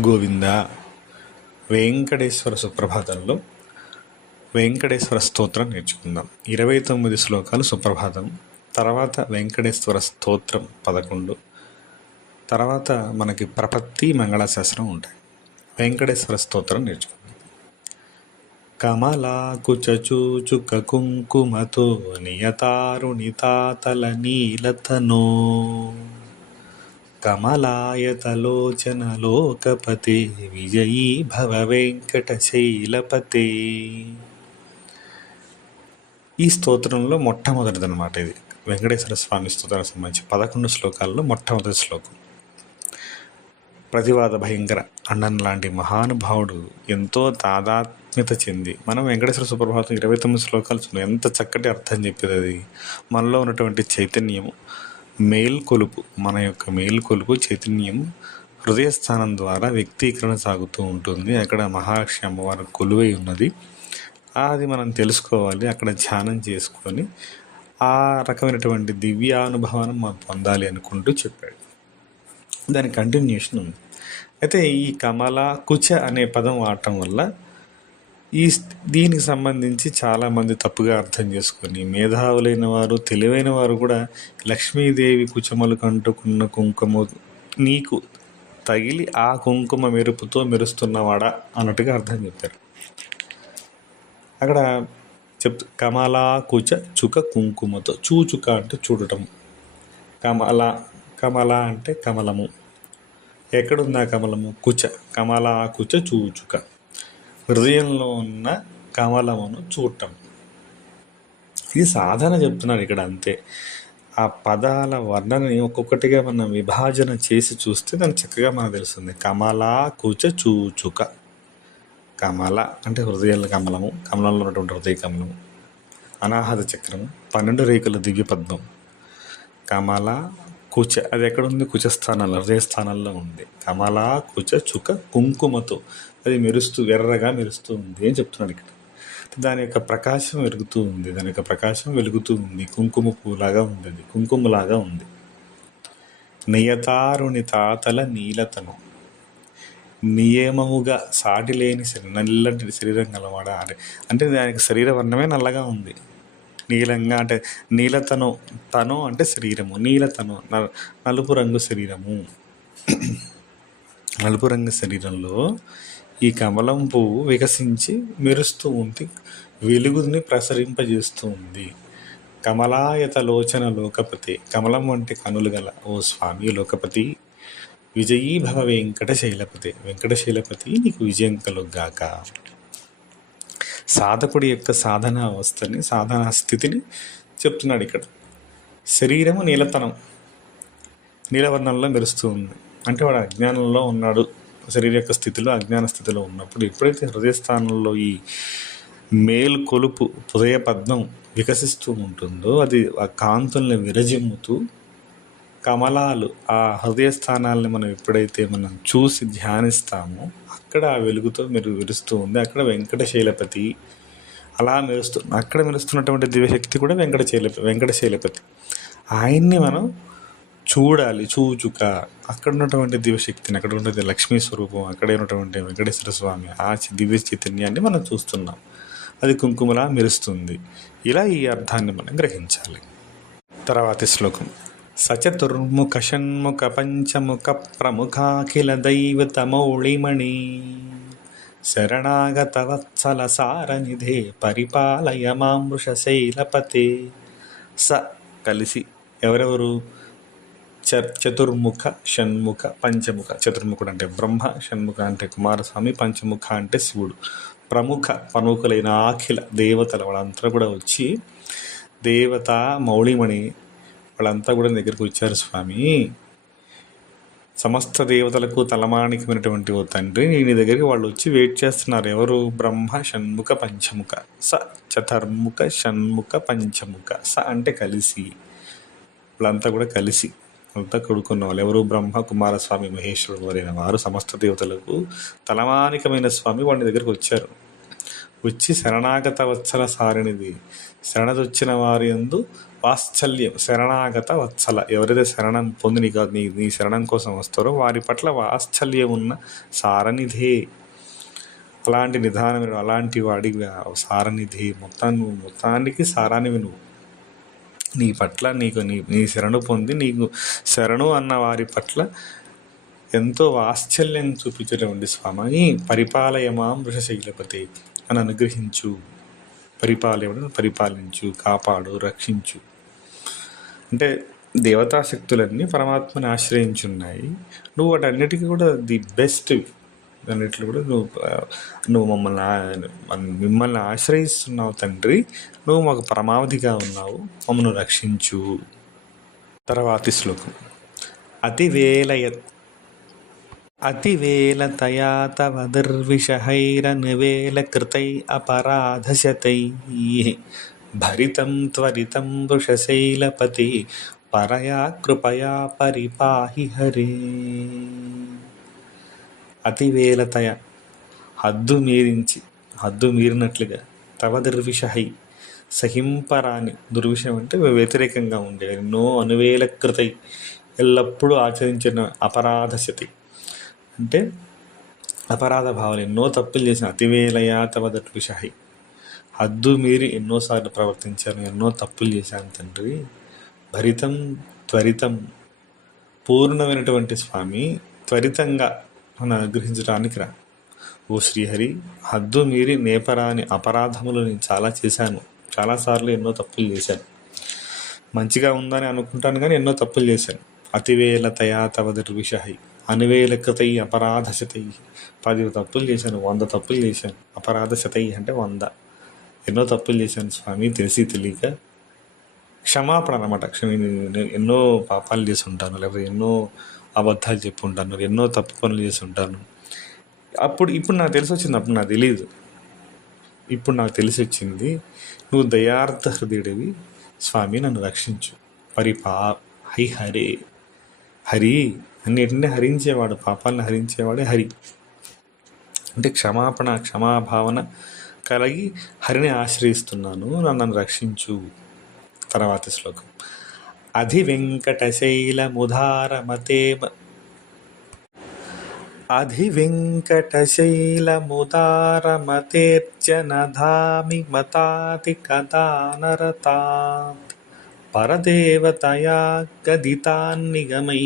గోవింద. వెంకటేశ్వర సుప్రభాతంలో వెంకటేశ్వర స్తోత్రం నేర్చుకుందాం. 29 శ్లోకాలు సుప్రభాతం, తర్వాత వెంకటేశ్వర స్తోత్రం 11, తర్వాత మనకి ప్రపత్తి మంగళాశాసనం ఉంటాయి. వెంకటేశ్వర స్తోత్రం నేర్చుకుందాం. కమలాకుచూచుక కుంకుమతో నియతారుణితాతల నీలతనో కమలాయతలోచన లోకపతే విజయీ భవ వెంకటశైలపతే. ఈ స్తోత్రంలో మొట్టమొదటిదన్నమాట ఇది. వెంకటేశ్వర స్వామి స్తోత్రానికి సంబంధించి 11 శ్లోకాల్లో మొట్టమొదటి శ్లోకం. ప్రతివాద భయంకర అన్నన్ లాంటి మహానుభావుడు ఎంతో తాదాత్మ్యత చెంది, మనం వెంకటేశ్వర సుప్రభాతం 29 శ్లోకాలు ఎంత చక్కటి అర్థం చెప్పేది. అది మనలో ఉన్నటువంటి చైతన్యము మేల్కొలుపు, మన యొక్క మేల్కొలుపు చైతన్యం హృదయస్థానం ద్వారా వ్యక్తీకరణ సాగుతూ ఉంటుంది. అక్కడ మహాలక్ష్మి అమ్మవారు కొలువై ఉన్నది. అది మనం తెలుసుకోవాలి, అక్కడ ధ్యానం చేసుకొని ఆ రకమైనటువంటి దివ్యానుభవాన్ని మనం పొందాలి అనుకుంటూ చెప్పాడు. దాని కంటిన్యూషన్ ఉంది. అయితే ఈ కమల కుచ అనే పదం వాడటం వల్ల దీనికి సంబంధించి చాలామంది తప్పుగా అర్థం చేసుకొని, మేధావులైన వారు, తెలివైన వారు కూడా లక్ష్మీదేవి కుచములు కంటుకున్న కుంకుమ నీకు తగిలి ఆ కుంకుమ మెరుపుతో మెరుస్తున్నవాడా అన్నట్టుగా అర్థం చెప్పారు. అక్కడ కమలా కుచ చుక కుంకుమతో, చూచుక అంటే చూడటం, కమల అంటే కమలము. ఎక్కడుంది ఆ కమలము? కుచ, కమలా కుచ చూచుక, హృదయంలో ఉన్న కమలమును చూడటం. ఇది సాధన చెప్తున్నాడు ఇక్కడ, అంతే. ఆ పదాల వర్ణనని ఒక్కొక్కటిగా మనం విభాజన చేసి చూస్తే దానికి చక్కగా మనకు తెలుస్తుంది. కమలా కుచ చూచుక, కమల అంటే హృదయాల కమలము, కమలంలో ఉన్నటువంటి హృదయ కమలము, అనాహత చక్రము, 12 రేకుల దివ్య పద్మం. కమల కుచ, అది ఎక్కడుంది? కుచస్థానంలో, హృదయ స్థానంలో ఉంది. కమలా కుచ చుక కుంకుమతో, అది మెరుస్తూ, ఎర్రగా మెరుస్తూ ఉంది అని చెప్తున్నాడు ఇక్కడ. దాని యొక్క ప్రకాశం వెలుగుతూ ఉంది, దాని యొక్క ప్రకాశం వెలుగుతూ ఉంది. కుంకుమ పువ్వులాగా ఉంది, అది కుంకుమలాగా ఉంది. నియతారుని తాతల నీలతను, నియమముగా సాటి లేని నల్లటి శరీరం గలవాడ, అంటే దానికి శరీర వర్ణమే నల్లగా ఉంది. నీలంగా అంటే నీలతను, తను అంటే శరీరము, నీలతను నలుపు రంగు శరీరము. నలుపు రంగు శరీరంలో ఈ కమలం పువ్వు వికసించి మెరుస్తూ ఉంది, వెలుగుని ప్రసరింపజేస్తూ ఉంది. కమలాయత లోచన లోకపతి, కమలం వంటి కనులు గల ఓ స్వామి లోకపతి, విజయీ భవ వెంకటశైలపతి, వెంకటశైలపతి నీకు విజయం కలుగాక. సాధకుడి యొక్క సాధనా అవస్థని, సాధనా స్థితిని చెప్తున్నాడు ఇక్కడ. శరీరము నీలతనం, నీలవర్ణంలో మెరుస్తూ ఉంది అంటే వాడు అజ్ఞానంలో ఉన్నాడు. శరీర యొక్క స్థితిలో, అజ్ఞాన స్థితిలో ఉన్నప్పుడు ఎప్పుడైతే హృదయస్థానంలో ఈ మేల్కొలుపు హృదయ పద్మం వికసిస్తూ ఉంటుందో, అది ఆ కాంతుల్ని విరజిమ్ముతూ కమలాలు, ఆ హృదయ స్థానాలని మనం ఎప్పుడైతే మనం చూసి ధ్యానిస్తామో అక్కడ ఆ వెలుగుతో విరుస్తూ ఉంది. అక్కడ వెంకటశైలపతి అలా అక్కడ మెరుస్తున్నటువంటి దివ్యశక్తి కూడా వెంకటశైలపతి. ఆయన్ని మనం చూడాలి, చూచుక. అక్కడ ఉన్నటువంటి దివ్యశక్తిని, అక్కడ ఉన్నటువంటి లక్ష్మీ స్వరూపం, అక్కడ ఉన్నటువంటి వెంకటేశ్వర స్వామి ఆ దివ్య చైతన్యాన్ని మనం చూస్తున్నాం. అది కుంకుమలా మెరుస్తుంది. ఇలా ఈ అర్థాన్ని మనం గ్రహించాలి. తర్వాతి శ్లోకం. సచతుర్ముఖ షణ్ముఖ పంచముఖ ప్రముఖాఖిల దైవతమౌళిమణి శరణాగత వత్సల సారనిధే పరిపాలయ మామృష శైలపతే. స కలిసి, ఎవరెవరు? చతుర్ముఖ, షణ్ముఖ, పంచముఖ. చతుర్ముఖుడు అంటే బ్రహ్మ, షణ్ముఖ అంటే కుమారస్వామి, పంచముఖ అంటే శివుడు. ప్రముఖులైన అఖిల దేవతలు వాళ్ళంతా కూడా వచ్చి, దేవత మౌళిమణి వాళ్ళంతా కూడా దగ్గరికి వచ్చారు. స్వామి, సమస్త దేవతలకు తలమానికమైనటువంటి ఓ తండ్రి, నీ దగ్గరికి వాళ్ళు వచ్చి వెయిట్ చేస్తున్నారు. ఎవరు? బ్రహ్మ, షణ్ముఖ, పంచముఖ. స చతుర్ముఖ, షణ్ముఖ, పంచముఖ. స అంటే కలిసి, వాళ్ళంతా కూడా కలిసి, అంతా కొడుకున్న వాళ్ళు. ఎవరు? బ్రహ్మ, కుమారస్వామి, మహేశ్వరుడు వారైన వారు సమస్త దేవతలకు తలమానికమైన స్వామి వాళ్ళ దగ్గరికి వచ్చారు. వచ్చి శరణాగత వత్సల సారినిది, శరణదొచ్చిన వారి యందు వాత్సల్యం. శరణాగత వత్సల, ఎవరైతే శరణం పొంది నీ శరణం కోసం వస్తారో వారి పట్ల వాత్సల్యం ఉన్న సారనిధే. అలాంటి నిధానం, అలాంటి వాడి సారనిధి. మొత్తానికి సారానివి నువ్వు. నీ పట్ల నీ శరణు పొంది నీకు శరణు అన్న వారి పట్ల ఎంతో వాత్సల్యం చూపించేటువంటి స్వామి, పరిపాలయమాం వృషశైలపతి, అని అనుగ్రహించు. పరిపాలించు, కాపాడు, రక్షించు. అంటే దేవతాశక్తులన్నీ పరమాత్మని ఆశ్రయించున్నాయి. నువ్వు వాటన్నిటికీ కూడా ది బెస్ట్. అన్నిట్లో కూడా నువ్వు మిమ్మల్ని ఆశ్రయిస్తున్నావు తండ్రి. నువ్వు మాకు పరమావధిగా ఉన్నావు, మమ్మల్ని రక్షించు. తర్వాతి శ్లోకం. అతివేలతయా తవ దుర్విషహైరనువేలకృతై అపరాధశతైః భరితం త్వరితం వృషశైలపతి పరయా కృపయా పరిపాహి హరే. అతివేలతయ, హద్దు మీరినట్లుగా, తవ దుర్విషహై, సహింపరాని, దుర్విషయం అంటే వ్యతిరేకంగా ఉండే, ఎన్నో అనువేలకృతై, ఎల్లప్పుడూ ఆచరించిన, అపరాధశతి అంటే అపరాధ భావాలు, ఎన్నో తప్పులు చేసిన. అతివేలయా తవ దుర్విషహై, హద్దు మీరి ఎన్నోసార్లు ప్రవర్తించాను, ఎన్నో తప్పులు చేశాను తండ్రి. భరితం త్వరితం, పూర్ణమైనటువంటి స్వామి, త్వరితంగా నన్ను అనుగ్రహించడానికి రా. ఓ శ్రీహరి, హద్దు మీరి నేపరాని అపరాధములు నేను చాలా చేశాను. చాలాసార్లు ఎన్నో తప్పులు చేశాను. మంచిగా ఉందని అనుకుంటాను కానీ ఎన్నో తప్పులు చేశాను. అతివేలతయా తవ దుర్విషహై, అనువేలకృతై అపరాధశతై, 10 తప్పులు చేశాను, 100 తప్పులు చేశాను. అపరాధశతై అంటే 100. ఎన్నో తప్పులు చేశాను స్వామి, తెలిసి తెలియక. క్షమాపణ అన్నమాట. ఎన్నో పాపాలు చేసి ఉంటాను, లేకపోతే ఎన్నో అబద్ధాలు చెప్పి ఉంటాను, ఎన్నో తప్పు పనులు చేసి ఉంటాను. ఇప్పుడు నాకు తెలిసి వచ్చింది, అప్పుడు నాకు తెలియదు. ఇప్పుడు నాకు తెలిసి వచ్చింది, నువ్వు దయార్థ హృదయుడివి స్వామి, నన్ను రక్షించు. హై హరే, హరి అన్నిటిని హరించేవాడు, పాపాలను హరించేవాడే హరి. అంటే క్షమాభావన కలిగి హరిని ఆశ్రయిస్తున్నాను, నన్ను రక్షించు. తర్వాతి శ్లోకం. అధివెంకటశైలముదారమతేర్జనధామి మతాతి కదానరతాత్ పరదేవతయా గదితాన్నిగమై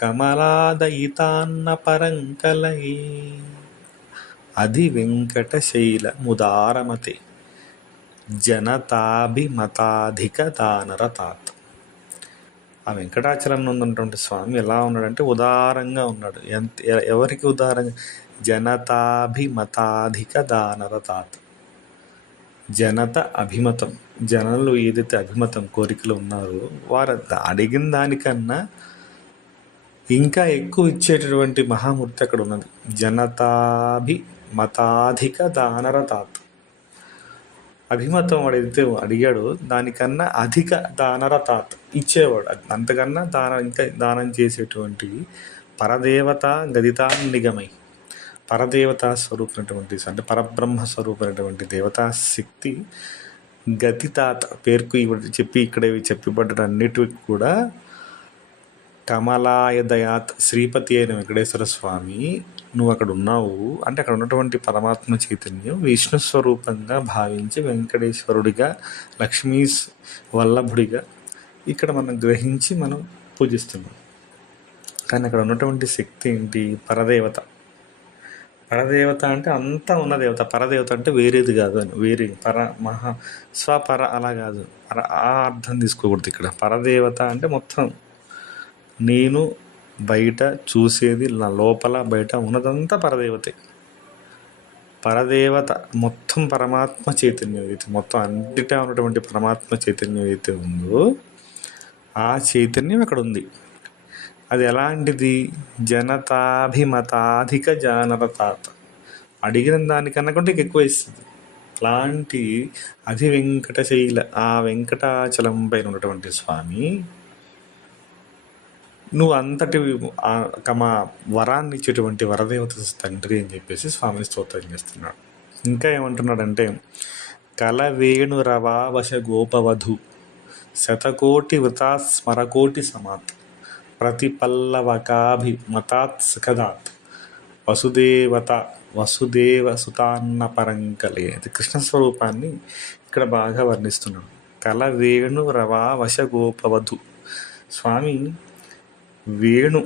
కమలాదయితాన్న పరంకలై. అధివెంకటశైలముదారమతే జనతాభిమతాధిక దానరతాత్. ఆ వెంకటాచలంలో ఉన్నటువంటి స్వామి ఎలా ఉన్నాడంటే ఉదారంగా ఉన్నాడు. ఎవరికి ఉదారంగా? జనతాభిమతాధిక దానరతాత్. జనత అభిమతం, జనంలో ఏదైతే అభిమతం కోరికలు ఉన్నారో వారు అడిగిన దానికన్నా ఇంకా ఎక్కువ ఇచ్చేటటువంటి మహామూర్తి అక్కడ ఉన్నది. జనతాభిమతాధిక దానరతాత్. అభిమతం వాడైతే అడిగాడో దానికన్నా అధిక దానరతాత్, ఇచ్చేవాడు. అంతకన్నా ఇంకా దానం చేసేటువంటి పరదేవత గదితాన్నిగమై, పరదేవతా స్వరూపమైనటువంటి అంటే పరబ్రహ్మ స్వరూపమైనటువంటి దేవతాశక్తి గతితాత పేరుకు ఇక్కడ చెప్పబడ్డన్నిటికి కూడా కమలాయ దయాత్, శ్రీపతి అయిన వెంకటేశ్వర స్వామి నువ్వు అక్కడ ఉన్నావు అంటే అక్కడ ఉన్నటువంటి పరమాత్మ చైతన్యం విష్ణు స్వరూపంగా భావించి వెంకటేశ్వరుడిగా, లక్ష్మీ వల్లభుడిగా ఇక్కడ మనం గ్రహించి మనం పూజిస్తున్నాం. కానీ అక్కడ ఉన్నటువంటి శక్తి ఏంటి? పరదేవత. పరదేవత అంటే అంతా ఉన్న దేవత. పరదేవత అంటే వేరేది కాదు అని, వేరే పర మహా స్వపర అలా కాదు, ఆ అర్థం తీసుకోకూడదు ఇక్కడ. పరదేవత అంటే మొత్తం నేను బయట చూసేది, నా లోపల బయట ఉన్నదంతా పరదేవతే. పరదేవత మొత్తం పరమాత్మ చైతన్యం ఏదైతే, మొత్తం అన్నిటా ఉన్నటువంటి పరమాత్మ చైతన్యం ఏదైతే ఉందో ఆ చైతన్యం అక్కడ ఉంది. అది ఎలాంటిది? జనతాభిమతాధిక జానరతాత్. అడిగిన దానికన్నా కూడా ఎక్కువ ఇస్తుంది. అలాంటి అధి వెంకటశైల, ఆ వెంకటాచలం పైన ఉన్నటువంటి స్వామి నువ్వు అంతటి మా వరాన్ని ఇచ్చేటువంటి వరదేవత తండ్రి అని చెప్పేసి స్వామిని స్తోత్రం చేస్తున్నాడు. ఇంకా ఏమంటున్నాడంటే, కలవేణురవావశ గోపవధు శతకోటి వృతాత్ స్మరకోటి సమాత్ ప్రతిపల్లవకాభిమతాత్ సుఖదాత్ వసుదేవ సుతాన్న పరంకలే. అది కృష్ణ స్వరూపాన్ని ఇక్కడ బాగా వర్ణిస్తున్నాడు. కలవేణు రవావశ గోపవధు. స్వామి వేణు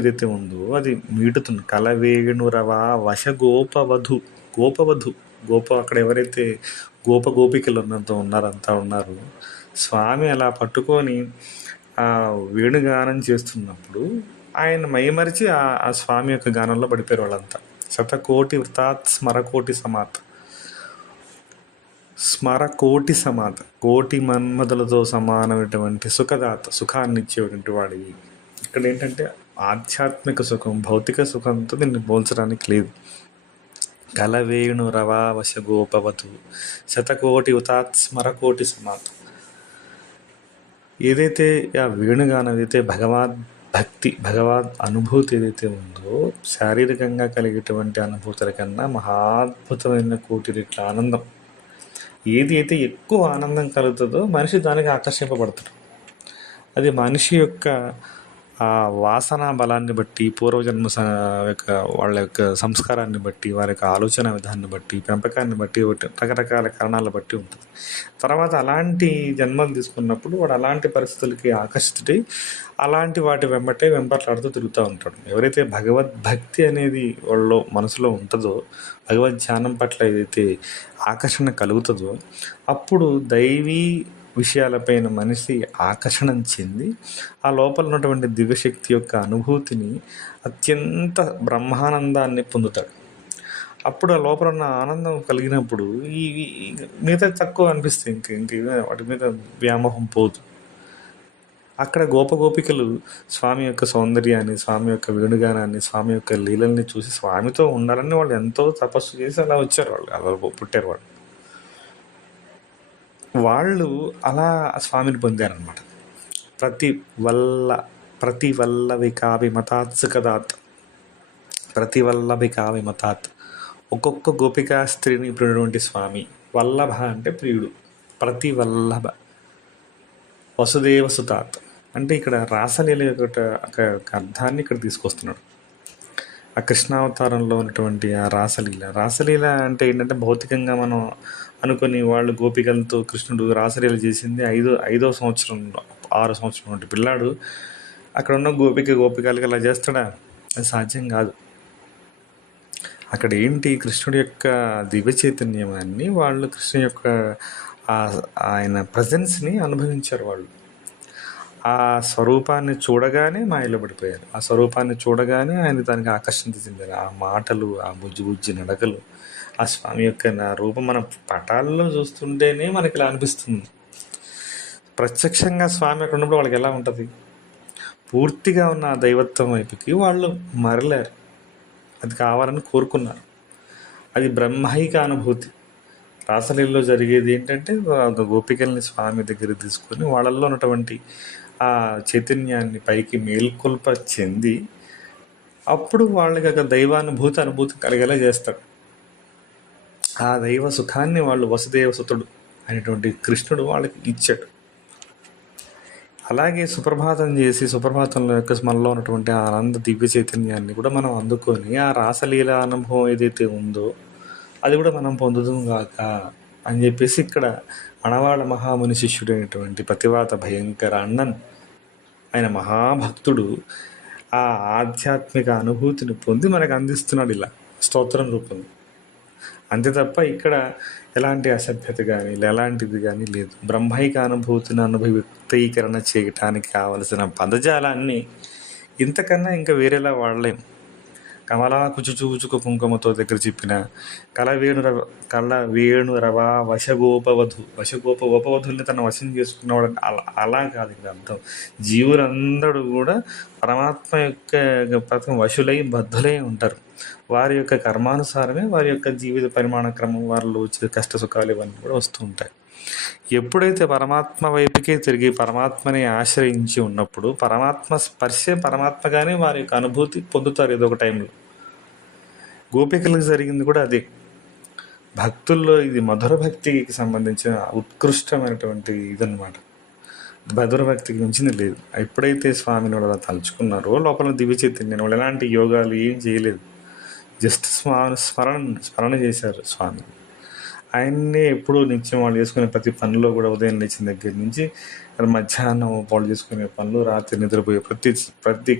ఏదైతే ఉందో అది మీటుతుంది. కలవేణు రవా వశ గోపవధు అక్కడ ఎవరైతే గోపికలు ఉన్నారంతా ఉన్నారు. స్వామి అలా పట్టుకొని ఆ వేణుగానం చేస్తున్నప్పుడు ఆయన మైమరిచి ఆ స్వామి యొక్క గానంలో పడిపోయారు వాళ్ళంతా. శతకోటి వృతాత్ స్మరకోటి సమాత కోటి మన్మధులతో సమానమైనటువంటి సుఖదాత, సుఖాన్ని ఇచ్చేటువంటి వాడివి. ఇక్కడ ఏంటంటే ఆధ్యాత్మిక సుఖం, భౌతిక సుఖంతో దీన్ని పోల్చడానికి లేదు. కలవేణు రవావశ గోపవతు శతకోటి ఉతాత్ స్మరకోటి సమాత. ఏదైతే ఆ వేణుగానం ఏదైతే భగవద్ అనుభూతి ఏదైతే ఉందో, శారీరకంగా కలిగేటువంటి అనుభూతుల కన్నా మహాద్భుతమైన కోటి రెట్ల ఆనందం. ఏది అయితే ఎక్కువ ఆనందం కలుగుతుందో మనిషి దానికి ఆకర్షింపబడతాడు. అది మనిషి యొక్క ఆ వాసన బలాన్ని బట్టి, పూర్వజన్మ యొక్క వాళ్ళ యొక్క సంస్కారాన్ని బట్టి, వారి యొక్క ఆలోచన విధానాన్ని బట్టి, పెంపకాన్ని బట్టి, రకరకాల కారణాలను బట్టి ఉంటుంది. తర్వాత అలాంటి జన్మలు తీసుకున్నప్పుడు వాడు అలాంటి పరిస్థితులకి ఆకర్షితుడై అలాంటి వాటి వెంపట్లాడుతూ తిరుగుతూ ఉంటాడు. ఎవరైతే భగవద్భక్తి అనేది వాళ్ళలో మనసులో ఉంటుందో, భగవద్ ధ్యానం పట్ల ఏదైతే ఆకర్షణ కలుగుతుందో, అప్పుడు దైవీ విషయాలపైన మనిషి ఆకర్షణ చెంది ఆ లోపల ఉన్నటువంటి దివ్యశక్తి యొక్క అనుభూతిని, అత్యంత బ్రహ్మానందాన్ని పొందుతాడు. అప్పుడు ఆ లోపల ఉన్న ఆనందం కలిగినప్పుడు ఈ మిగతా తక్కువ అనిపిస్తుంది. ఇంక వాటి మీద వ్యామోహం పోదు. అక్కడ గోపికలు స్వామి యొక్క సౌందర్యాన్ని, స్వామి యొక్క వేణుగానాన్ని, స్వామి యొక్క లీలల్ని చూసి స్వామితో ఉండాలని వాళ్ళు ఎంతో తపస్సు చేసి అలా వచ్చారు. అలా పుట్టారు వాళ్ళు అలా స్వామిని పొందారనమాట. ప్రతివల్లభికావిమతాత్. ఒక్కొక్క గోపికా స్త్రీని ఇప్పుడు స్వామి. వల్లభ అంటే ప్రియుడు, ప్రతివల్లభ వసుదేవ సుతాత్ అంటే ఇక్కడ రాసలీల యొక్క అర్థాన్ని ఇక్కడ తీసుకొస్తున్నాడు. ఆ కృష్ణావతారంలో ఉన్నటువంటి ఆ రాసలీల అంటే ఏంటంటే, భౌతికంగా మనం అనుకుని వాళ్ళు గోపికలతో కృష్ణుడు రాసలీల చేసింది 6వ సంవత్సరంలో, 6 సంవత్సరం అంటే పిల్లాడు అక్కడ ఉన్న గోపికలకి అలా చేస్తాడా? అది సాధ్యం కాదు. అక్కడ ఏంటి, కృష్ణుడి యొక్క దివ్య చైతన్యాన్ని వాళ్ళు, కృష్ణ యొక్క ఆయన ప్రజెన్స్ని అనుభవించారు. వాళ్ళు ఆ స్వరూపాన్ని చూడగానే మాయలో పడిపోయారు. ఆ స్వరూపాన్ని చూడగానే ఆయన దానికి ఆకర్షణ చెందారు. ఆ మాటలు, ఆ బుజ్జి నడకలు, ఆ స్వామి యొక్క రూపం మన పటాల్లో చూస్తుంటేనే మనకి ఇలా అనిపిస్తుంది. ప్రత్యక్షంగా స్వామి అక్కడ ఉన్నప్పుడు వాళ్ళకి ఎలా ఉంటుంది? పూర్తిగా ఉన్న ఆ దైవత్వం వైపుకి వాళ్ళు మరలారు. అది కావాలని కోరుకున్నారు. అది బ్రహ్మైక అనుభూతి. రాసలీలలో జరిగేది ఏంటంటే, గోపికల్ని స్వామి దగ్గర తీసుకొని వాళ్ళల్లో ఉన్నటువంటి ఆ చైతన్యాన్ని పైకి మేల్కొల్ప చెంది అప్పుడు వాళ్ళకి ఒక అనుభూతి కలిగేలా చేస్తాడు. ఆ దైవ సుఖాన్ని వాళ్ళు వసుదేవ సుతుడు అనేటువంటి కృష్ణుడు వాళ్ళకి ఇచ్చాడు. అలాగే సుప్రభాతం చేసి, సుప్రభాతంలో యొక్క మనలో ఉన్నటువంటి ఆ ఆనంద దివ్య చైతన్యాన్ని కూడా మనం అందుకొని ఆ రాసలీల అనుభవం ఏదైతే ఉందో అది కూడా మనం పొందుదాం గాక అని చెప్పేసి ఇక్కడ మనవాళ్ళ మహాముని శిష్యుడైనటువంటి ప్రతివాత భయంకర అన్నన్, ఆయన మహాభక్తుడు ఆ ఆధ్యాత్మిక అనుభూతిని పొంది మనకు అందిస్తున్నాడు ఇలా స్తోత్రం రూపంలో. అంతే తప్ప ఇక్కడ ఎలాంటి అసభ్యత కానీ ఎలాంటిది కానీ లేదు. బ్రహ్మైక అనుభూతిని వ్యక్తీకరణ చేయటానికి కావలసిన పదజాలాన్ని ఇంతకన్నా ఇంకా వేరేలా వాడలేం. కమలాకు చుచుచుకు కుంకుమతో దగ్గర చెప్పిన కలవేణురవా వశగోపవధుల్ని తన వశం చేసుకున్నవాడు అలా కాదు ఇక్కడ అర్థం. జీవులందరూ కూడా పరమాత్మ యొక్క వశులై బద్ధులై ఉంటారు. వారి యొక్క కర్మానుసారమే వారి యొక్క జీవిత పరిమాణ క్రమం, వారిలో వచ్చే కష్ట సుఖాలు ఇవన్నీ కూడా వస్తూ ఉంటాయి. ఎప్పుడైతే పరమాత్మ వైపుకే తిరిగి పరమాత్మని ఆశ్రయించి ఉన్నప్పుడు పరమాత్మ స్పర్శే పరమాత్మగానే వారి యొక్క అనుభూతి పొందుతారు ఏదో ఒక టైంలో. గోపికలకు జరిగింది కూడా అదే. భక్తుల్లో ఇది మధుర భక్తికి సంబంధించిన ఉత్కృష్టమైనటువంటి ఇదన్నమాట. మధుర భక్తికి మించింది లేదు. ఎప్పుడైతే స్వామిని వాళ్ళు అలా తలుచుకున్నారో లోపల దివ్య చైతన్యం, వాళ్ళు ఎలాంటి యోగాలు ఏం చేయలేదు, జస్ట్ స్మరణ చేశారు స్వామి. ఆయన్నే ఎప్పుడూ నిత్యం వాళ్ళు చేసుకునే ప్రతి పనిలో కూడా ఉదయం లేచిన దగ్గర నుంచి మధ్యాహ్నం వాళ్ళు చేసుకునే పనులు, రాత్రి నిద్రపోయే ప్రతి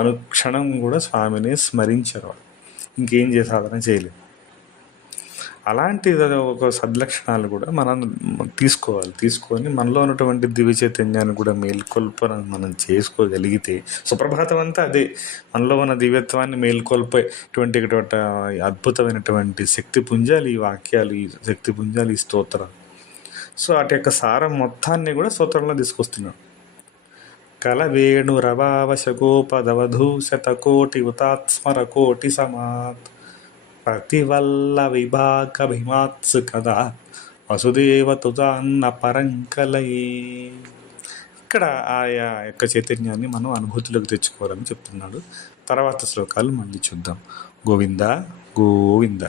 అనుక్షణం కూడా స్వామిని స్మరించారు వాళ్ళు. ఇంకేం సాధన చేయలేదు. అలాంటి ఒక సద్లక్షణాలు కూడా మనం తీసుకొని మనలో ఉన్నటువంటి దివ్య చైతన్యాన్ని కూడా మేల్కొల్పన మనం చేసుకోగలిగితే, సుప్రభాతం అంతా అదే, మనలో ఉన్న దివ్యత్వాన్ని మేల్కొల్పేటువంటి అద్భుతమైనటువంటి శక్తి పుంజాలు ఈ వాక్యాలు, ఈ శక్తి పుంజాలు, ఈ స్తోత్రాలు. సో వాటి యొక్క సారం మొత్తాన్ని కూడా స్తోత్రంలో తీసుకొస్తున్నాడు. కలవేణు రవావశగోపదవధూ శతకోటి ఉతాత్స్మర కోటి సమాత్ ప్రతివల్ల విభాగభిమాత్సు కదా వసుదేవ తుజాన్న పరంకలై. ఇక్కడ ఆయా యొక్క చైతన్యాన్ని మనం అనుభూతిలోకి తెచ్చుకోవాలని చెప్తున్నాడు. తర్వాత శ్లోకాలు మళ్ళీ చూద్దాం. గోవింద గోవింద.